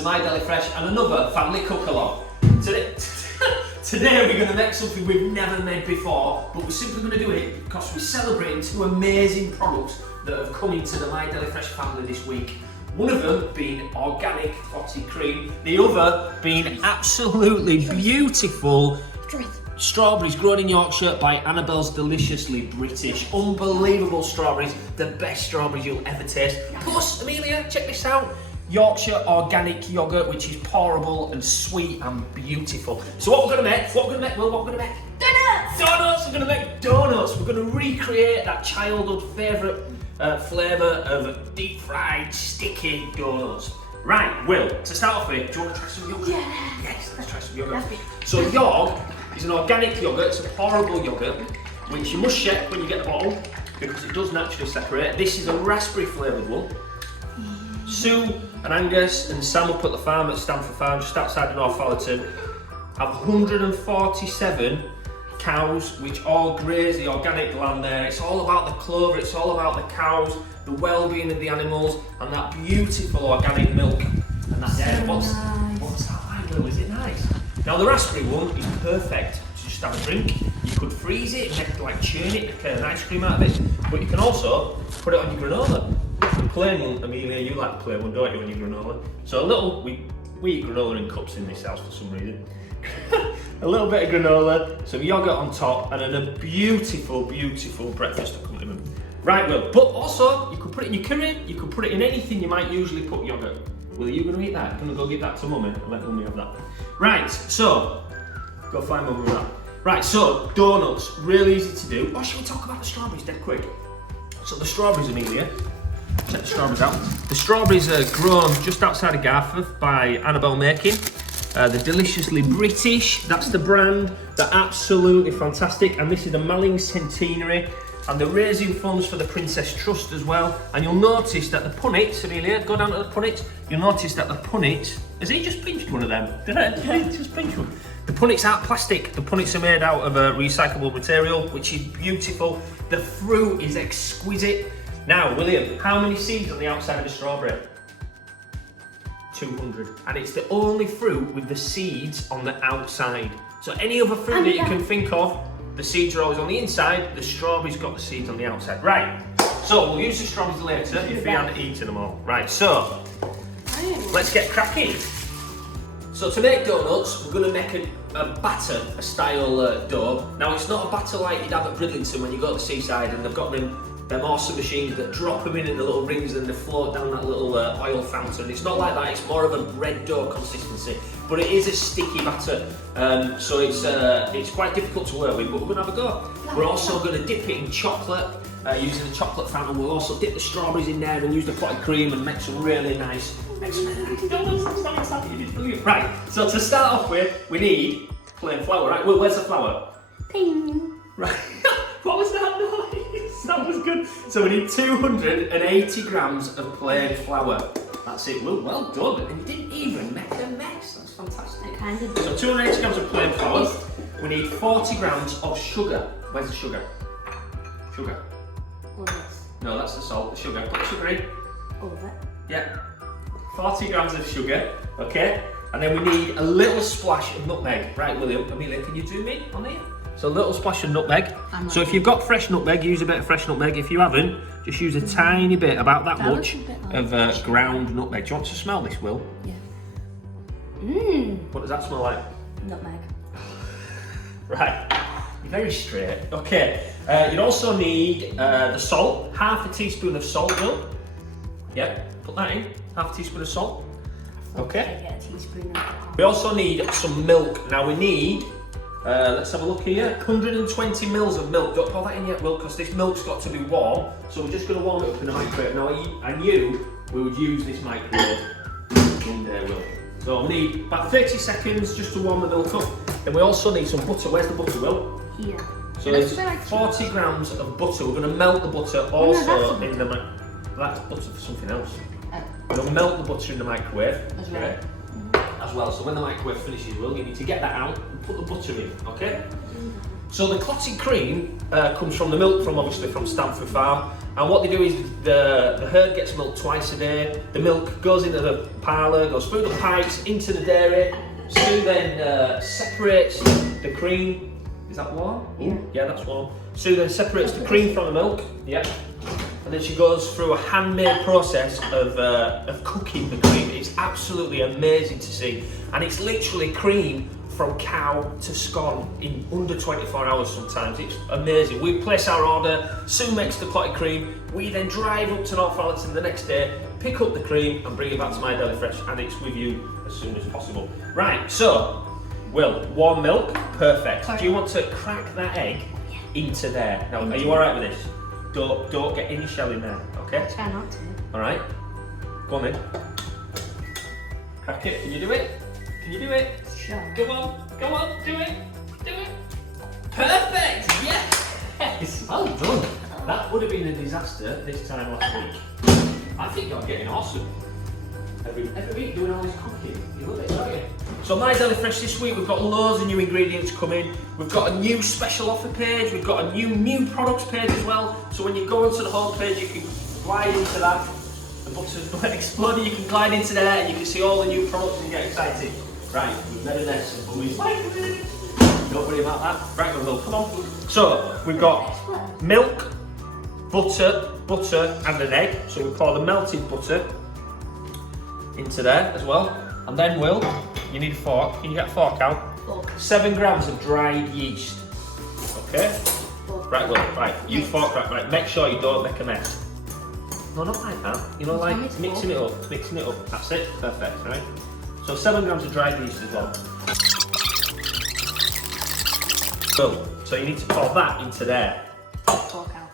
to My Deli Fresh and another family cook-along. Today we're going to make something we've never made before, but we're simply going to do it because we're celebrating two amazing products that have come into the My Deli Fresh family this week. One of them being organic clotted cream, the other being absolutely beautiful strawberries grown in Yorkshire by Annabelle's Deliciously British. Unbelievable strawberries, the best strawberries you'll ever taste. Plus, Amelia, check this out. Yorkshire organic yoghurt, which is pourable and sweet and beautiful. So what we're gonna make? Donuts! Donuts! We're gonna make donuts. We're gonna recreate that childhood favourite flavour of deep fried, sticky donuts. Right, Will, to start off with, do you want to try some yoghurt? Yeah. Yes, let's try some yoghurt. So York is an organic yoghurt, it's a pourable yoghurt, which you must check when you get the bottle, because it does naturally separate. This is a raspberry flavoured one. Sue and Angus and Sam up at the farm at Stamford Farm, just outside of Northallerton, have 147 cows which all graze the organic land there. It's all about the clover, it's all about the cows, the well-being of the animals, and that beautiful organic milk. And that's it. What's that like, Will? Is it nice? Now the raspberry one is perfect to just have a drink. You could freeze it, like churn it, make an ice cream out of it, but you can also put it on your granola. The plain one, Amelia, you like the plain one, don't you, on your granola? So a little, we eat granola in cups in this house for some reason. A little bit of granola, some yoghurt on top, and then a beautiful, beautiful breakfast accompaniment. Right, Will, but also, you could put it in your curry, you could put it in anything you might usually put yoghurt. Will, are you going to eat that? I'm going to go give that to Mummy and let Mummy have that. Right, so, go find Mummy with that. Right, so, donuts, really easy to do. Oh, shall we talk about the strawberries dead quick? So the strawberries, Amelia, check the strawberries out. The strawberries are grown just outside of Garforth by Annabelle Making. They're Deliciously British, that's the brand. They're absolutely fantastic, and this is the Malling Centenary, and they're raising funds for the Princess Trust as well. And you'll notice that the punnets, Amelia, go down to the punnets, you'll notice that the punnets, has he just pinched one of them? Did he just pinch one? The punnets aren't plastic, the punnets are made out of a recyclable material, which is beautiful. The fruit is exquisite. Now, William, how many seeds on the outside of a strawberry? 200. And it's the only fruit with the seeds on the outside. So any other fruit that you can think of, the seeds are always on the inside, the strawberry's got the seeds on the outside. Right, so we'll use the strawberries later if we haven't eaten them all. Right, so, let's get cracking. So to make donuts, we're going to make a batter, a style dough. Now it's not a batter like you'd have at Bridlington when you go to the seaside and they've got them awesome machines that drop them in the little rings and they float down that little oil fountain. It's not like that, it's more of a bread dough consistency, but it is a sticky batter, so it's quite difficult to work with, but we're going to have a go. We're also going to dip it in chocolate, using the chocolate fountain. We'll also dip the strawberries in there and use the clotted cream and make some really nice donuts. Right, so to start off with, we need plain flour, right? Well, where's the flour? Ping. Right, what was that noise? That was good. So we need 280 grams of plain flour. That's it. Well done. And you didn't even make a mess. That's fantastic. Kind of. So 280 grams of plain flour. We need 40 grams of sugar. Where's the sugar? Sugar. All this. No, that's the salt. The sugar. Put the sugar in. All of it. Yeah. 40 grams of sugar. Okay. And then we need a little splash of nutmeg. Right, William. Amelia, can you zoom in on here? So a little splash of nutmeg. So if you've got fresh nutmeg, use a bit of fresh nutmeg. If you haven't, just use a tiny bit, about that much, of ground nutmeg. Do you want to smell this, Will? Yeah. Mmm. What does that smell like? Nutmeg. Right. You're very straight. Okay. You'd also need the salt. Half a teaspoon of salt, Will. Yeah. Put that in. Half a teaspoon of salt. Okay. Get a teaspoon of We also need some milk. Now we need. Let's have a look here. 120 mils of milk. Don't pour that in yet, Will, because this milk's got to be warm. So we're just going to warm it up in the microwave. Now, I knew we would use this microwave in there, Will. So we need about 30 seconds just to warm the milk up. Then we also need some butter. Where's the butter, Will? Here. So there's 40 grams of butter. We're going to melt the butter also in the that's butter for something else. We're going to melt the butter in the microwave. That's right. As well, so when the microwave finishes, Will, you need to get that out and put the butter in, okay? So the clotted cream comes from the milk obviously from Stamford Farm, and what they do is the herd gets milked twice a day. The milk goes into the parlour, goes through the pipes into the dairy. Sue then separates the cream. Is that warm? Yeah. Yeah, that's warm. Sue then separates the cream from the milk. Yeah. And then she goes through a handmade process of cooking the cream. It's absolutely amazing to see, and it's literally cream from cow to scone in under 24 hours sometimes. It's amazing. We place our order, Sue makes the clotted cream, we then drive up to Northallerton the next day, pick up the cream and bring it back to my Deli Fresh, and it's with you as soon as possible. Right, so, Will, warm milk, perfect. Sorry. Do you want to crack that egg into there? Now, are you alright with this? Don't get any shell in there, okay? Try not to. Alright, go on then. Crack it, can you do it? Can you do it? Sure. Go on, do it, do it. Perfect, yes! Well done. That would have been a disaster this time last week. I think you're getting awesome. Every week doing all this cooking, you love it, don't you? So My Deli Fresh this week, we've got loads of new ingredients coming. We've got a new special offer page, we've got a new products page as well. So when you go onto the home page, you can glide into that. The button's exploding, you can glide into there and you can see all the new products and get excited. Right, we've made a mess of Bluey's life. Don't worry about that. Right, Will, come on. So, we've got milk, butter, and an egg. So we pour the melted butter into there as well. And then, Will, you need a fork. Can you get a fork out? Fork. 7 grams of dried yeast. Okay? Fork. Right, Will, right. You fork, right. Make sure you don't make a mess. No, not like that. You know, like mixing it up. That's it. Perfect, right? So 7 grams of dried yeast as well. Boom. So you need to pour that into there. Fork out.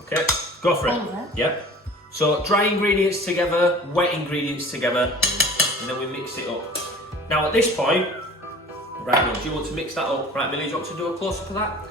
Okay, go for it. All of it? Yep. So dry ingredients together, wet ingredients together, and then we mix it up. Now at this point, right, Will, do you want to mix that up? Right, Millie, do you want to do a close up of that?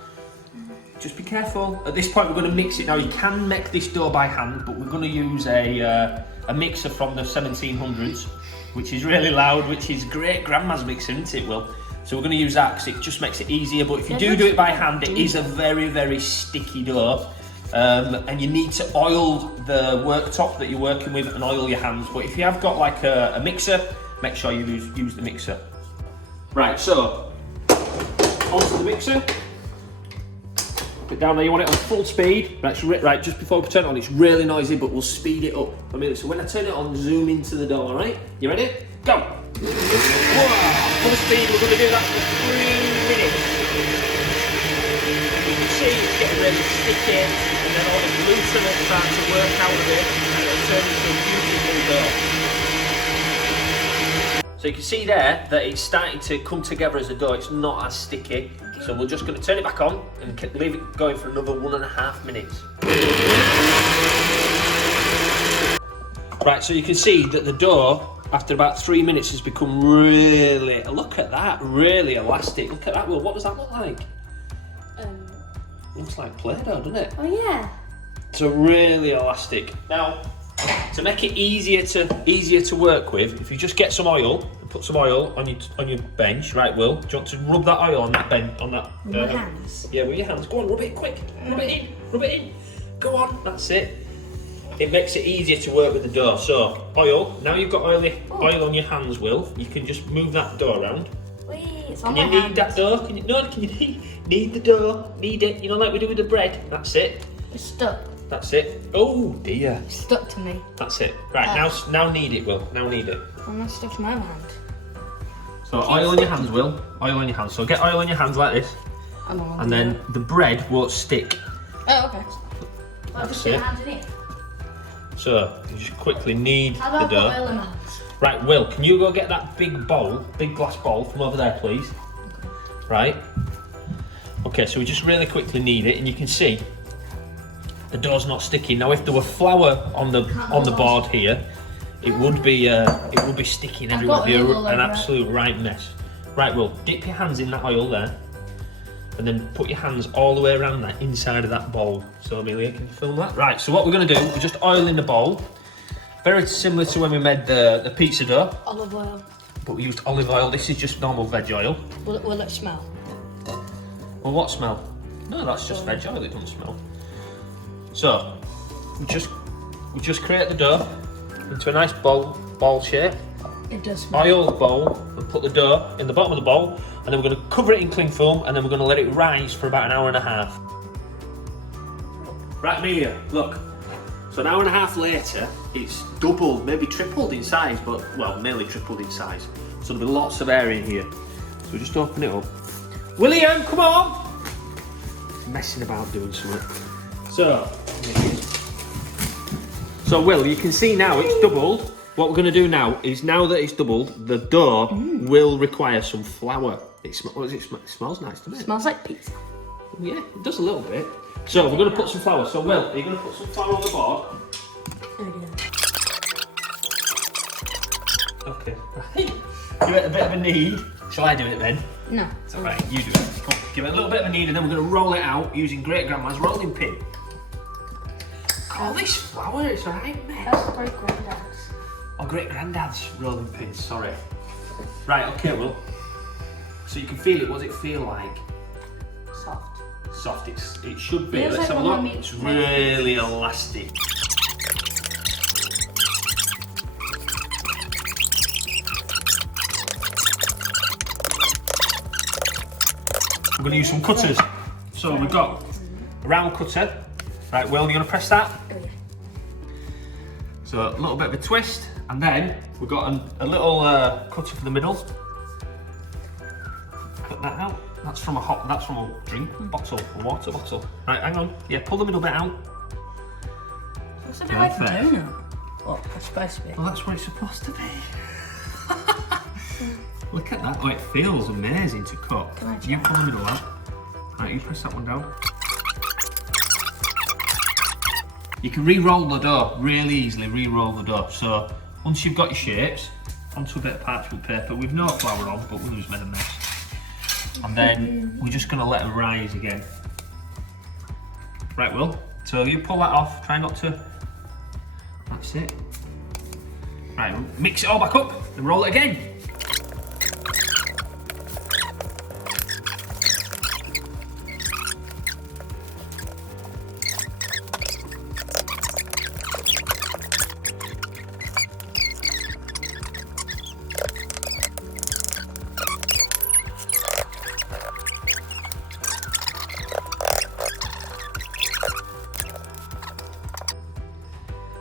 Just be careful. At this point, we're going to mix it. Now you can make this dough by hand, but we're going to use a mixer from the 1700s, which is really loud, which is great grandma's mixer, isn't it, Will? So we're going to use that because it just makes it easier. But if you do it by hand, it is a very, very sticky dough. And you need to oil the worktop that you're working with and oil your hands. But if you have got like a mixer, make sure you use the mixer. Right, so onto the mixer. Put it down there, you want it on full speed. Right, just before we turn it on, it's really noisy, but we'll speed it up. So when I turn it on, zoom into the door, alright? You ready? Go! Whoa, full speed, we're going to do that for 3 minutes. You can see it's getting really sticky, and then all the gluten will start to work out of it, and it'll turn into a beautiful dough. So you can see there that it's starting to come together as a dough, it's not as sticky. So we're just going to turn it back on and leave it going for another 1.5 minutes. Right, so you can see that the dough, after about 3 minutes, has become really, look at that, really elastic. Look at that, Will, what does that look like? Looks like Play-Doh, doesn't it? Oh yeah. So really elastic. Now, to make it easier to work with, if you just get some oil and put some oil on your bench, right, Will? Do you want to rub that oil on that bench With my hands. Yeah, with your hands. Go on, rub it quick. Rub it in. Go on, that's it. It makes it easier to work with the dough. So, oil. Now you've got oil on your hands, Will. You can just move that dough around. Wait, it's on Can my you hands. knead that dough? Can you knead the dough? Knead it. You know, like we do with the bread. That's it. It's stuck. That's it. Oh dear. It's stuck to me. That's it. Right, now knead it, Will. Now knead it. And that's stuck to my hand. So oil on your hands, Will. Oil on your hands. So get oil on your hands like this, and then the bread won't stick. Oh, okay. That's just put it. your hands in it. So you just quickly knead How the about dough. put oil in my hands? Right, Will, can you go get that big glass bowl from over there, please? Right. Okay, so we just really quickly knead it, and you can see the dough's not sticking. Now, if there were flour on the board here, it would be sticking everywhere. It'd be an absolute right mess. Right, Will, dip your hands in that oil there, and then put your hands all the way around that inside of that bowl. So, Amelia, can you film that? Right, so what we're going to do, we're just oil in the bowl. Very similar to when we made the pizza dough, Olive oil. but we used olive oil. This is just normal veg oil. Will it smell? Well, what smell? No, that's just veg oil, it doesn't smell. So, we just create the dough into a nice ball shape. It does smell. Oil the bowl, and put the dough in the bottom of the bowl, and then we're going to cover it in cling film, and then we're going to let it rise for about an hour and a half. Right, Amelia, look. So an hour and a half later, it's doubled, maybe tripled in size, but, well, nearly tripled in size. So there'll be lots of air in here. So we just open it up. William, come on! He's messing about doing something. So Will, you can see now it's doubled. What we're going to do now is, now that it's doubled, the dough will require some flour. It smells nice, doesn't it? Smells like pizza. Yeah, it does a little bit. So we're going to put some flour. So Will, are you going to put some flour on the board? Okay. Right. Give it a bit of a knead. Shall I do it then? No. It's alright, you do it. Come on. Give it a little bit of a knead, and then we're going to roll it out using great grandma's rolling pin. Oh, this flour, it's alright, mate. That's great granddad's. Oh, great granddad's rolling pin, sorry. Right, okay, Will. So you can feel it. What does it feel like? Soft. Soft. It should be. Feels Let's like have a when look. I It's really elastic. I'm going to use some cutters. So we've got a round cutter. Right, Will, you're going to press that? Oh, yeah. So a little bit of a twist, and then we've got a little cutter for the middle. Put that out. That's from a drink bottle, a water bottle. Right, hang on. Yeah, pull the middle bit out. Looks a bit like a donut. Well, it's supposed to be. Well, that's what it's supposed to be. Look at that. Oh, it feels amazing to cut. Can I You pull the middle out. Right, you press that one down. You can re-roll the dough, really easily re-roll the dough. So once you've got your shapes, onto a bit of parchment paper with no flour on, but we'll just make a mess. And then we're just going to let them rise again. Right, Will, so you pull that off, try not to, that's it. Right, mix it all back up and roll it again.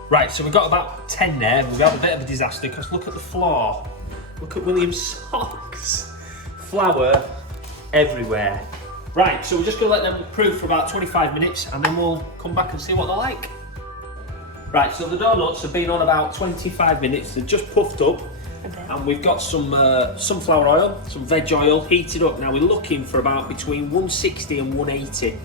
Right, so we've got about 10 there. We've got a bit of a disaster because look at the floor. Look at William's socks. Flour everywhere. Right, so we're just going to let them proof for about 25 minutes and then we'll come back and see what they're like. Right, so the donuts have been on about 25 minutes. They're just puffed up. And we've got some sunflower oil, some veg oil heated up. Now we're looking for about between 160 and 180.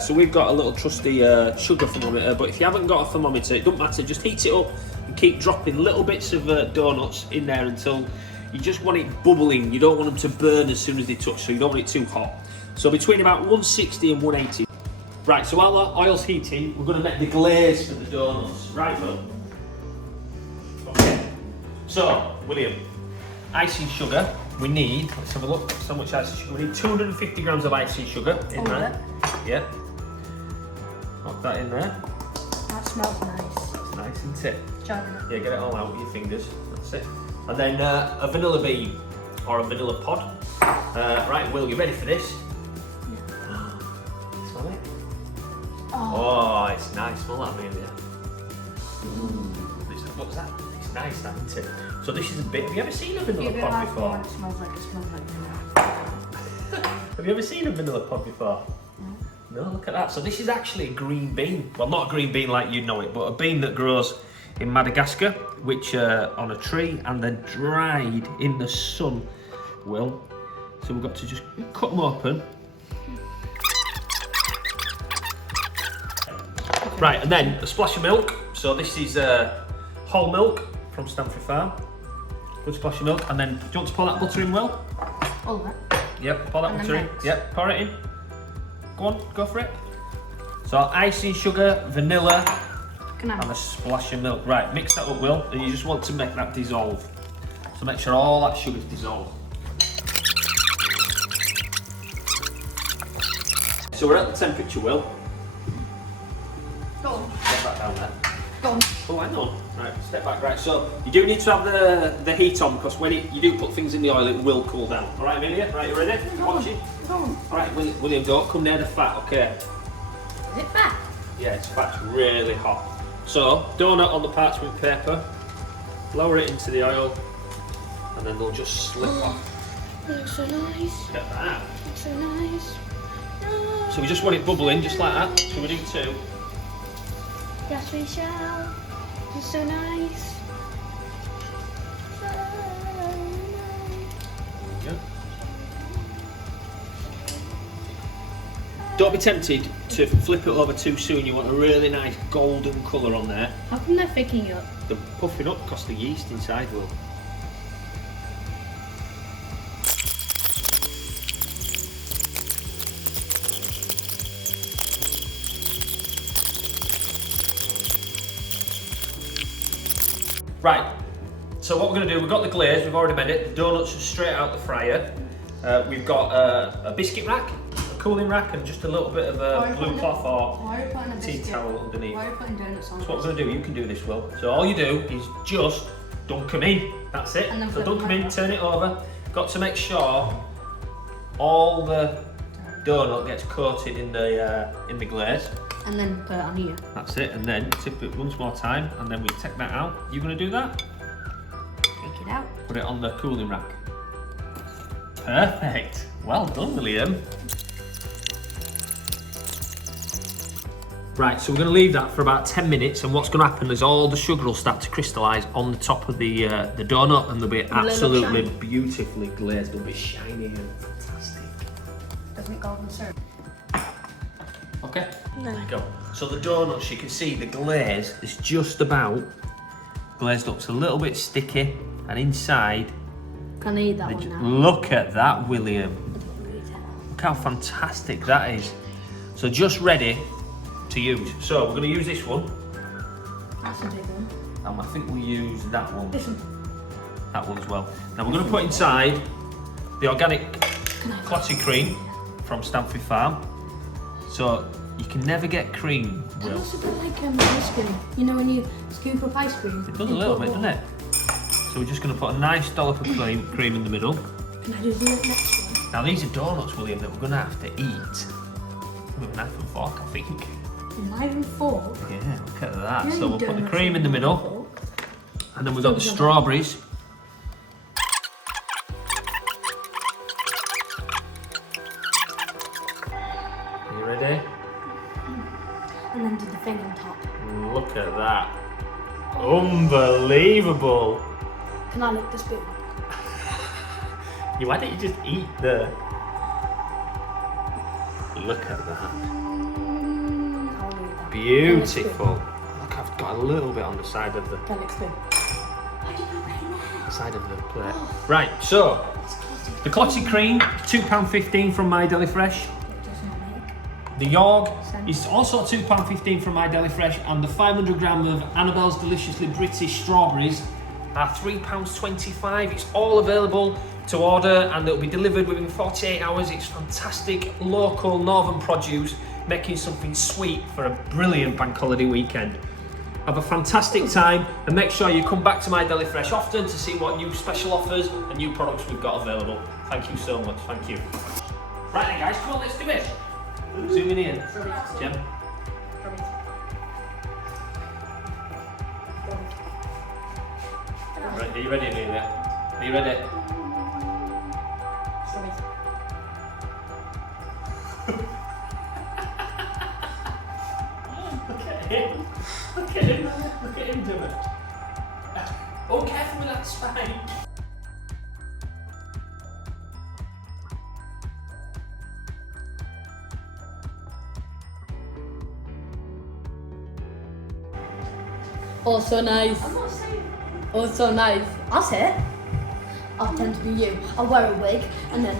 So we've got a little trusty sugar thermometer, but if you haven't got a thermometer, it doesn't matter, just heat it up and keep dropping little bits of donuts in there until you just want it bubbling. You don't want them to burn as soon as they touch, so you don't want it too hot. So between about 160 and 180. Right, so while the oil's heating, we're going to make the glaze for the donuts. Right, Will? Okay. So, William, icing sugar, we need, let's have a look, so much icing sugar. We need 250 grams of icing sugar in there. Yeah. Pop that in there. That smells nice. That's nice, isn't it? Jogging it. Yeah, get it all out with your fingers. That's it. And then a vanilla bean or a vanilla pod. Right, Will, you ready for this? Yeah. Smell it? Oh, it's nice. Smell that, Amelia. What's that? It's nice, that, isn't it? So this is a bit. Have you ever seen a vanilla pod before? It smells like vanilla. Have you ever seen a vanilla pod before? No, look at that. So this is actually a green bean. Well, not a green bean like you know it, but a bean that grows in Madagascar, which on a tree and then dried in the sun, Will. So we've got to just cut them open. Right, and then a splash of milk. So this is whole milk from Stanford Farm. Good splash of milk. And then, do you want to pour that butter in, Will? All that. Yep, pour that And butter in. mix. Yep, pour it in. Go on, go for it. So icing sugar, vanilla, and a splash of milk. Right, mix that up, Will, and you just want to make that dissolve. So make sure all that sugar's dissolved. so we're at the temperature, Will. Go on. Get that down there. Go on. Oh, hang on. Right, step back. Right, so you do need to have the heat on because when you do put things in the oil, it will cool down. All right, Amelia? Right, you ready? Watch it. Go on. All right, William, don't come near the fat, okay? Is it fat? Yeah, it's fat's really hot. So, donut on the parchment paper, lower it into the oil, and then they'll just slip off. It looks so nice. Get that out. Looks so nice. So we just want it bubbling, just like that. So we do 2. Yes, we shall. It's so nice. Yeah. Don't be tempted to flip it over too soon. You want a really nice golden colour on there. How come they're faking it up? They're puffing up because the yeast inside will. Right, so what we're going to do, we've got the glaze, we've already made it, the donuts are straight out the fryer. We've got a biscuit rack, a cooling rack, and just a little bit of a blue cloth or tea towel underneath. Why are you putting donuts on? So what we're going to do, you can do this, Will. So all you do is just dunk them in, that's it. So dunk them in, turn it over. Got to make sure all the donut gets coated in the glaze. And then put it on here. That's it, and then tip it once more time, and then we take that out. You going to do that? Take it out. Put it on the cooling rack. Perfect. Well done, William. Right, so we're going to leave that for about 10 minutes, and what's going to happen is all the sugar will start to crystallise on the top of the donut, and they'll be absolutely beautifully glazed. They'll be shiny and fantastic. Doesn't it golden syrup? Okay, there you go. So the donuts, you can see the glaze is just about glazed up. It's a little bit sticky, and inside, Can I eat that one now? look at that, William. Look how fantastic that is. So just ready to use. So we're going to use this one. That's a big one. And I think we'll use that one. This one. That one as well. Now we're going to put inside the organic clotted cream from Stamford Farm. So you can never get cream, It Will. looks a bit like ice cream. You know when you scoop up ice cream? It does a little bit, doesn't it? So we're just going to put a nice dollop of cream in the middle. Can I do the next one? Now these are donuts, William, that we're going to have to eat with a knife and fork, I think. A knife and fork? Yeah, look at that. Yeah, So you we'll put the donuts cream in the middle, and then we've got the Fork. strawberries. Are you ready? And then do the thing on top. Look at that. Unbelievable. Can I lick the spoon? Why don't you just eat the... Look at that. I'll do that. Beautiful. Look, I've got a little bit on the side of the Can I lick spoon? Why did you bring that? side of the plate. Right, so the clotted cream, £2.15 from My Deli Fresh. It does not make. The Yorg is also £2.15 from My Deli Fresh, and the 500 gram of Annabelle's Deliciously British strawberries are £3.25. It's all available to order, and it'll be delivered within 48 hours. It's fantastic local northern produce, making something sweet for a brilliant bank holiday weekend. Have a fantastic time, and make sure you come back to My Deli Fresh often to see what new special offers and new products we've got available. Thank you so much, thank you. Right then guys, come on, let's do it. Zooming in. Jem. Right, are you ready, Amelia? Are you ready? Look at him. Look at him. Look at him do it. Oh, careful with that spike. Oh, so nice. Oh, so nice. That's it. I'll pretend to be you. I'll wear a wig and then